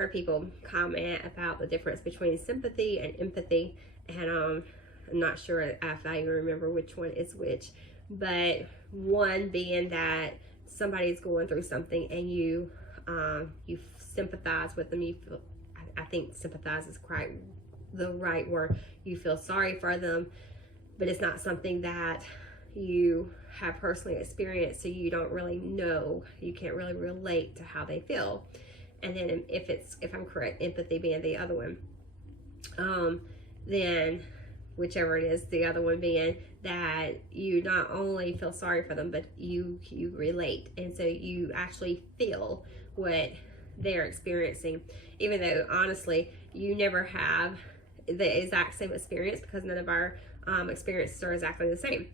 heard people comment about the difference between sympathy and empathy, and I'm not sure if I even remember which one is which, but one being that somebody's going through something and you sympathize with them. You feel, I think sympathize is quite the right word. You feel sorry for them, but it's not something that you have personally experienced, so you don't really know, you can't really relate to how they feel. And then if I'm correct, empathy being the other one, then whichever it is, the other one being that you not only feel sorry for them, but you relate, and so you actually feel what they're experiencing, even though honestly you never have the exact same experience, because none of our experiences are exactly the same.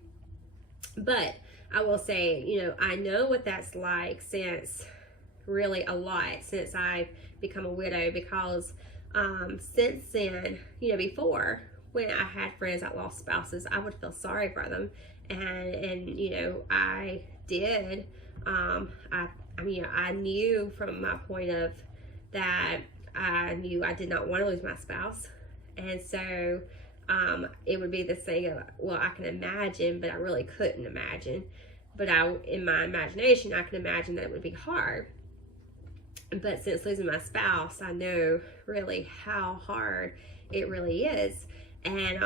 But I will say, I know what that's like since really a lot since I've become a widow, because since then, before, when I had friends that lost spouses, I would feel sorry for them, and I did. I knew from my point of that, I knew I did not want to lose my spouse, and so it would be this thing of, well, I can imagine, but I really couldn't imagine. But in my imagination, I can imagine that it would be hard. But since losing my spouse, I know really how hard it really is. And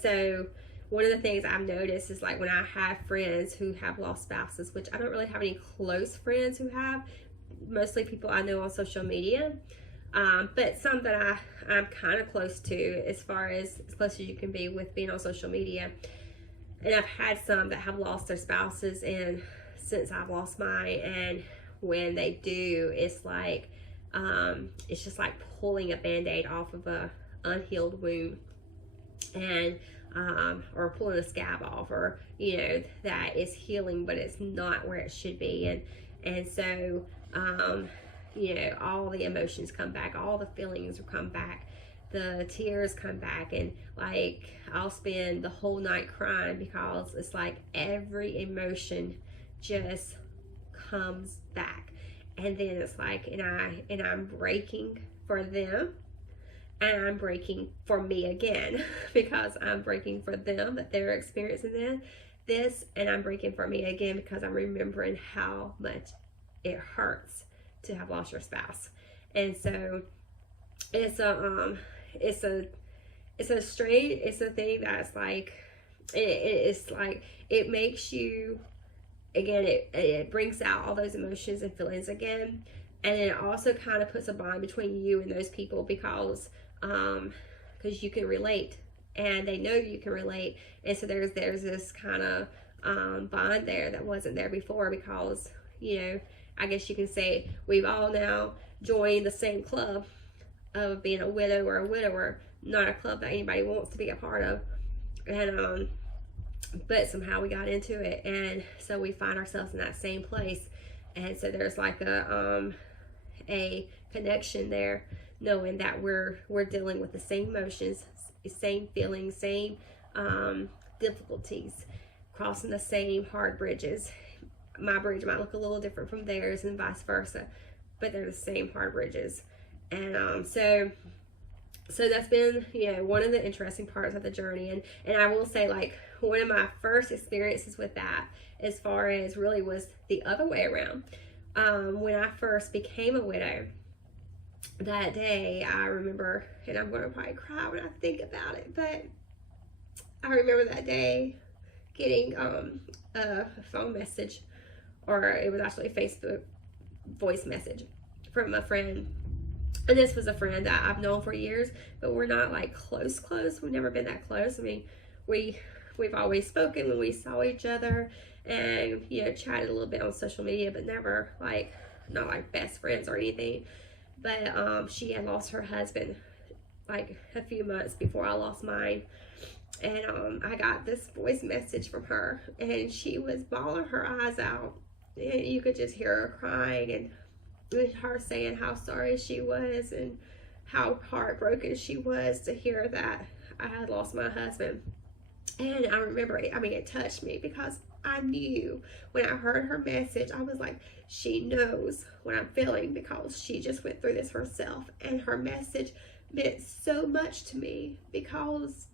so one of the things I've noticed is, like, when I have friends who have lost spouses, which I don't really have any close friends who have, mostly people I know on social media, but some that I'm kind of close to, as close as you can be with being on social media. And I've had some that have lost their spouses, and since I've lost mine, and when they do, it's like it's just like pulling a band-aid off of a unhealed wound, and or pulling a scab off, or that it's healing, but it's not where it should be. And so all the emotions come back, all the feelings come back, the tears come back, and like I'll spend the whole night crying, because it's like every emotion just comes back. And then it's like, and I'm breaking for them, and I'm breaking for me again, because I'm breaking for them that they're experiencing this, and I'm breaking for me again, because I'm remembering how much it hurts to have lost your spouse. And so it's a thing that's like, it's like, it makes you, again, it brings out all those emotions and feelings again. And then it also kind of puts a bond between you and those people, because you can relate, and they know you can relate. And so there's this kind of bond there that wasn't there before, because I guess you can say we've all now joined the same club of being a widow or a widower, not a club that anybody wants to be a part of. And but somehow we got into it, and so we find ourselves in that same place. And so there's like a connection there, knowing that we're dealing with the same emotions, same feelings, same difficulties, crossing the same hard bridges. My bridge might look a little different from theirs, and vice versa, but they're the same hard bridges. And so that's been one of the interesting parts of the journey. And I will say, like, one of my first experiences with that, as far as really, was the other way around. When I first became a widow, that day I remember, and I'm going to probably cry when I think about it, but I remember that day getting a phone message, or it was actually a Facebook voice message from a friend. And this was a friend that I've known for years, but we're not like close. We've never been that close. I mean, we've always spoken when we saw each other, and chatted a little bit on social media, but never not like best friends or anything. But she had lost her husband like a few months before I lost mine. And I got this voice message from her, and she was bawling her eyes out, and you could just hear her crying, and her saying how sorry she was and how heartbroken she was to hear that I had lost my husband. And I remember, it touched me because I knew when I heard her message, I was like, she knows what I'm feeling because she just went through this herself. And her message meant so much to me because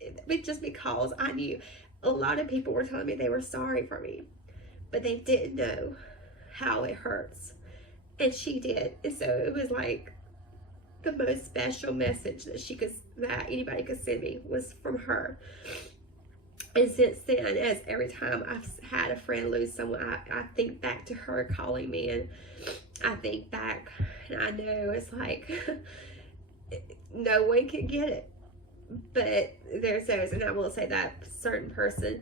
I knew a lot of people were telling me they were sorry for me, but they didn't know how it hurts. And she did. And so it was like the most special message that anybody could send me was from her. And since then, as every time I've had a friend lose someone, I think back to her calling me, and I think back, and I know it's like no one can get it, but there's those. And I will say that certain person,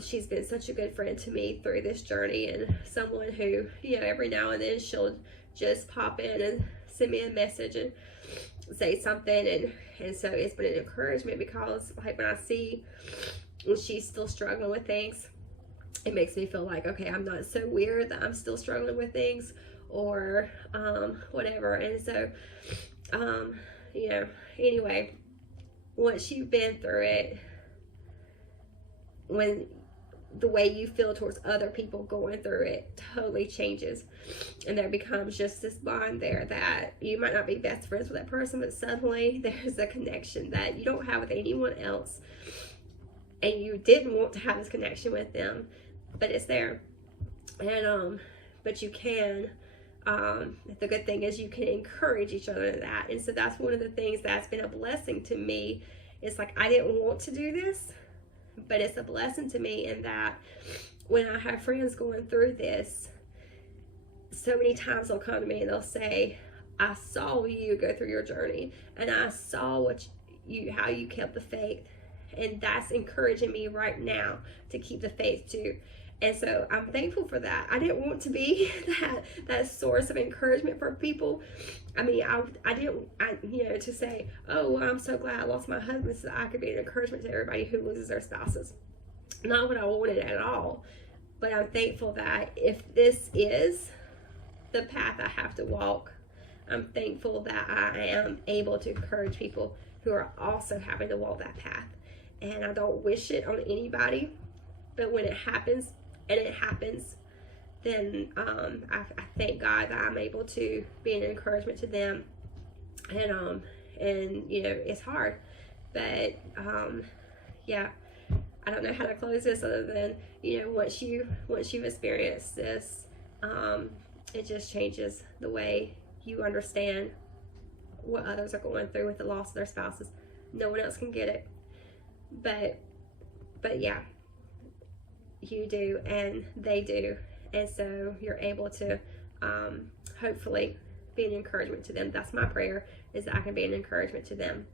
she's been such a good friend to me through this journey, and someone who, every now and then she'll just pop in and send me a message and say something, and so it's been an encouragement because, like, when I see when she's still struggling with things, it makes me feel like, okay, I'm not so weird that I'm still struggling with things, or whatever. And so anyway, once you've been through it, when the way you feel towards other people going through it totally changes, and there becomes just this bond there that you might not be best friends with that person, but suddenly there's a connection that you don't have with anyone else, and you didn't want to have this connection with them, but it's there. And but you can, the good thing is you can encourage each other in that. And so that's one of the things that's been a blessing to me. It's like, I didn't want to do this, but it's a blessing to me in that when I have friends going through this, so many times they'll come to me and they'll say, I saw you go through your journey, and I saw how you kept the faith, and that's encouraging me right now to keep the faith too. And so I'm thankful for that. I didn't want to be that source of encouragement for people. I didn't, to say, oh, well, I'm so glad I lost my husband so that I could be an encouragement to everybody who loses their spouses. Not what I wanted at all. But I'm thankful that if this is the path I have to walk, I'm thankful that I am able to encourage people who are also having to walk that path. And I don't wish it on anybody, but when it happens, and it happens, then I thank God that I'm able to be an encouragement to them. And it's hard, but yeah, I don't know how to close this other than, once you've experienced this, it just changes the way you understand what others are going through with the loss of their spouses. No one else can get it, but yeah, you do and they do. And so you're able to hopefully be an encouragement to them. That's my prayer, is that I can be an encouragement to them.